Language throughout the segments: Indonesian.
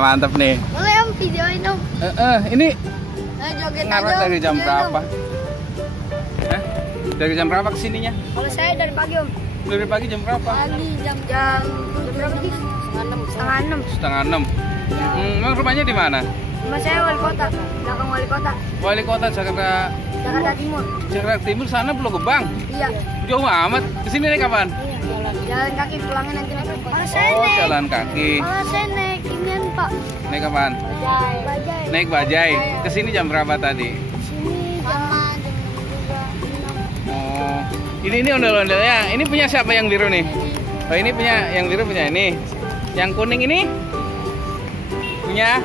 mantep nih. Boleh om videoin om. Ini Joget ngaruh aja, dari jam videoin, berapa? Om. Dari jam berapa kesininya? Kalau saya dari pagi om. Dari pagi jam berapa? Pagi jam berapa sih? Setengah enam. Setengah 6. Emang rumahnya di mana? Rumah saya wali kota, belakang wali kota, Wali Kota Jakarta. Jakarta Timur. Jakarta Timur sana Pulau Gebang. Iya. Jauh amat. Kesini naik kapan? Jalan kaki pulangnya nanti. Kalau saya Oh, naik. jalan kaki. Kalau saya naik inian pak. Naik kapan? Bajai. Naik bajai. Kesini jam berapa tadi? Sini sama jam 3. Oh, ini ondel-ondelnya. Ini punya siapa yang biru nih? Oh, ini punya yang biru punya ini. Yang kuning ini punya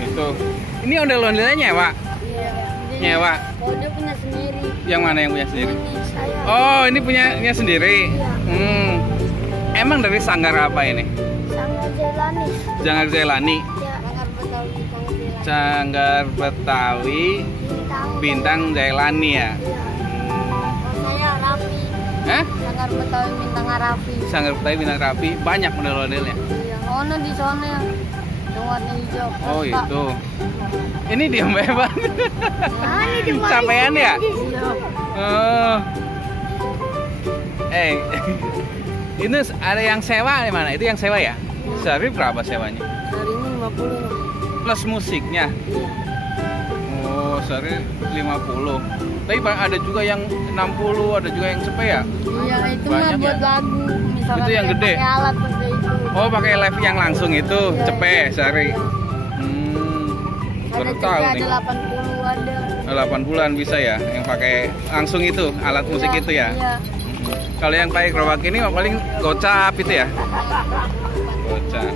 itu. Ini ondel-ondelnya nyewa. Iya. Nyewa. Kalau dia punya sendiri. Yang mana yang punya sendiri? Ini saya. Oh, ini punyanya sendiri. Iya. Emang dari sanggar apa ini? Sanggar Jailani. Sanggar Jailani. Ya. Sanggar Betawi Bintang Jailani ya. Iya. Kalau saya Raffi. Hah? Sanggar Betawi Bintang Raffi. Sanggar Betawi Bintang Rapi. Banyak ondel-ondelnya. Iya. Ono di sana yang warna hijau. Oh, itu. Ini diam banget. Ah, ini di mana? Capean ya? Iya. Oh. Ini ada yang sewa di mana? Itu yang sewa ya? Sehari berapa sewanya? Hari ini 50. Plus musiknya. Iya. Oh, sehari 50. Tapi ada juga yang 60, ada juga yang cepet ya? Iya, itu Banyak mah buat ya? lagu. Misalkan Itu yang kayak gede? pakai alat seperti itu. Oh, pakai live yang langsung itu, Iya, cepet sehari. Iya. Baru Ada juga tahu ada nih. 80 ada. 8 bulan bisa ya, yang pakai langsung itu, alat musik Iya, itu ya? Iya. Kalau yang pakai gerobak ini mah paling gocap itu ya? Gocap.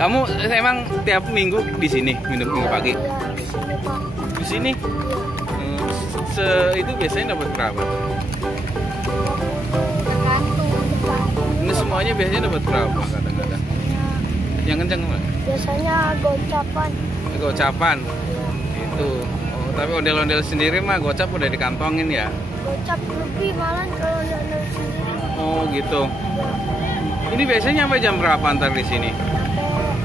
Kamu emang tiap minggu di sini minum minggu pagi? Iya, di sini Pak. Di sini? Itu biasanya dapat berapa? Tergantung Pak. Ini semuanya biasanya dapat berapa kadang-kadang? Yang kencang apa? Biasanya gocapan. Gocapan. Itu. Oh, tapi ondel-ondel sendiri mah gocap udah dikantongin ya? Gocap lebih malah kalau nonton sendiri. Oh, gitu. Ini biasanya sampai jam berapa ntar di sini?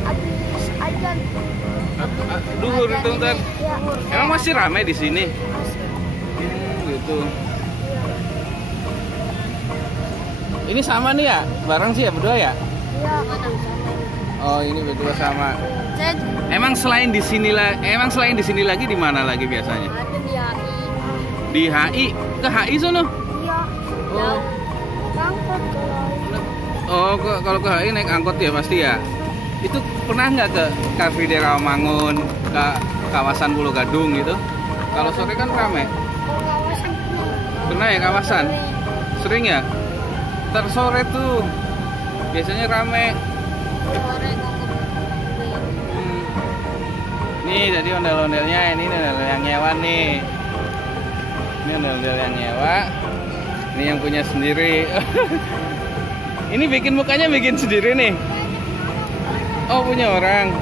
Habis ajan. Duhur itu ntar. Ya. Emang masih ramai di sini? Masih. Gitu. Ini sama nih ya? Bareng sih ya berdua ya? Iya. Oh, ini berdua sama. Saya Emang selain di sini lagi di mana lagi biasanya? ada di HI. Di HI? Ke HI sono? Iya. Oh. Angkot kalau Kalau ke HI naik angkot ya pasti ya. Itu pernah nggak ke Car Free Day Rawamangun, ke kawasan Pulau Gadung gitu? Kalau sore kan rame. kawasan Pernah ya kawasan? Sering ya? Ntar sore tuh biasanya rame. sore Nih jadi ondel-ondelnya ini ondel-ondel yang nyewa nih. Ini ondel-ondel yang nyewa. Ini yang punya sendiri. Ini bikin mukanya bikin sendiri nih. Oh, punya orang.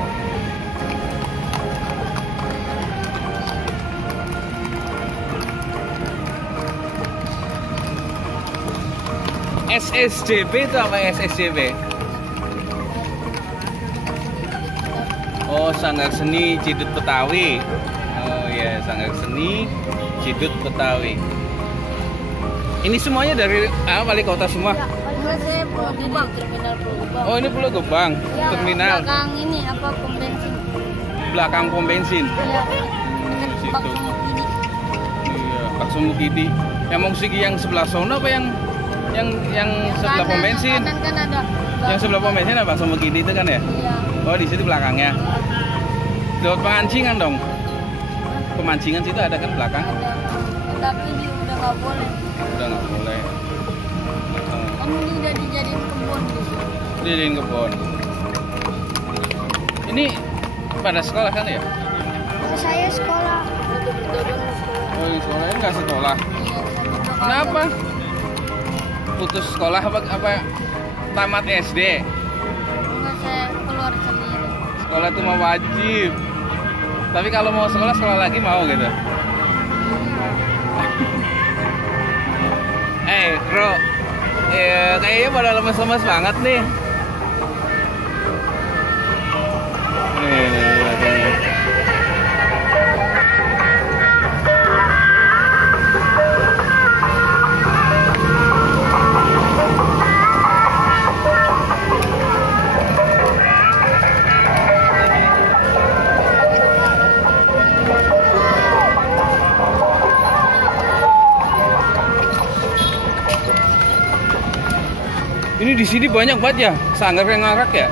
SSJB itu apa SSJB? Oh, Sanggar Seni Cidut Betawi. Oh iya, Sanggar Seni Cidut Betawi. Ini semuanya dari wali kota semua. Enggak, saya Pulau Gebang, terminal Pulau Gebang. Oh, ini Pulau Gebang, Ya, terminal belakang ini apa pom bensin. belakang pom bensin. Iya. Situ. Bak Sumukidi. Iya, Pak Sumukidi. Yang mau segi yang sebelah sono apa yang sebelah pom bensin? Kanan kan ada. Yang sebelah pom bensin apa Sumukidi itu kan ya? Iya. Oh, di situ belakangnya. Lewat pemancingan dong. Pemancingan situ ada kan belakang? Ada. Tapi ini udah nggak boleh. Udah nggak boleh. Kamu ini udah dijadiin kebun gitu. Dijadiin kebun. Ini pada sekolah kan ya? Saya sekolah. Sekolah. Oh, sekolahnya nggak sekolah. Iya, Kenapa? Putus sekolah apa tamat SD? Enggak, saya keluar sendiri. Sekolah itu mau wajib. Tapi kalau mau sekolah lagi mau gitu. bro, kayaknya pada lemes-lemes banget nih. Nih, katanya. Ini di sini banyak banget ya sanggar yang ngarak ya.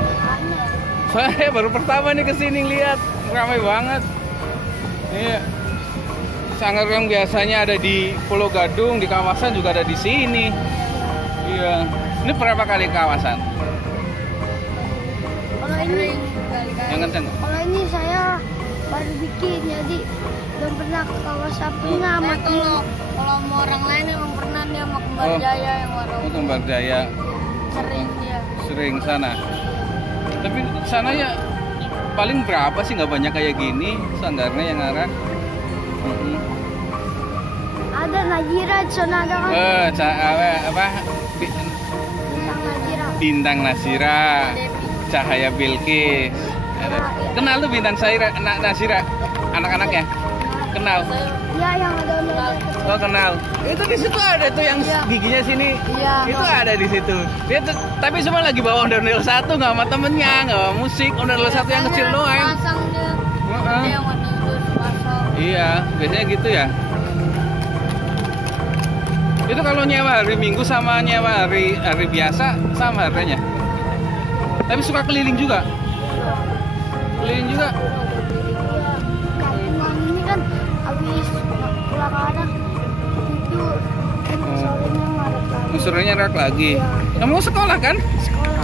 Saya baru pertama nih kesini lihat, ramai banget. Iya. Sanggar yang biasanya ada di Pulau Gadung, di kawasan juga ada di sini. Iya. Ini berapa kali kawasan? Kalau ini Yang kenceng. Kalau ini saya baru bikin, jadi belum pernah ke kawasan Pina. Kalau mau orang lain emang pernah dia mau Kembar Jaya yang warung. Oh, Kembar Jaya. Sering dia. Sering sana. Tapi sana ya paling berapa sih, nggak banyak kayak gini sanggarnya yang ngarak. Ada Najira di sana ada kan? Apa? Bintang Najira. Bintang Nasira. Cahaya Bilqis. Kenal tuh Bintang Nasira? Anak-anaknya? Kenal? Iya, yang ada ondel-ondel. Oh, kenal. Itu di situ ada tuh yang giginya sini. Iya. Itu ada di situ. Dia tuh, tapi semua lagi bawa ondel-ondel satu, nggak sama temennya, nggak sama musik. Ondel-ondel satu yang kecil doang. Pasang dia. Dia yang ondel-ondel pasang. Iya, biasanya gitu ya. Itu kalau nyewa hari Minggu sama nyewa hari biasa sama harganya. Tapi suka keliling juga. Keliling juga. Nah, ini kan habis pulang ada itu sorenya ngaret lagi. Sorenya rak lagi. Kamu sekolah kan? Sekolah.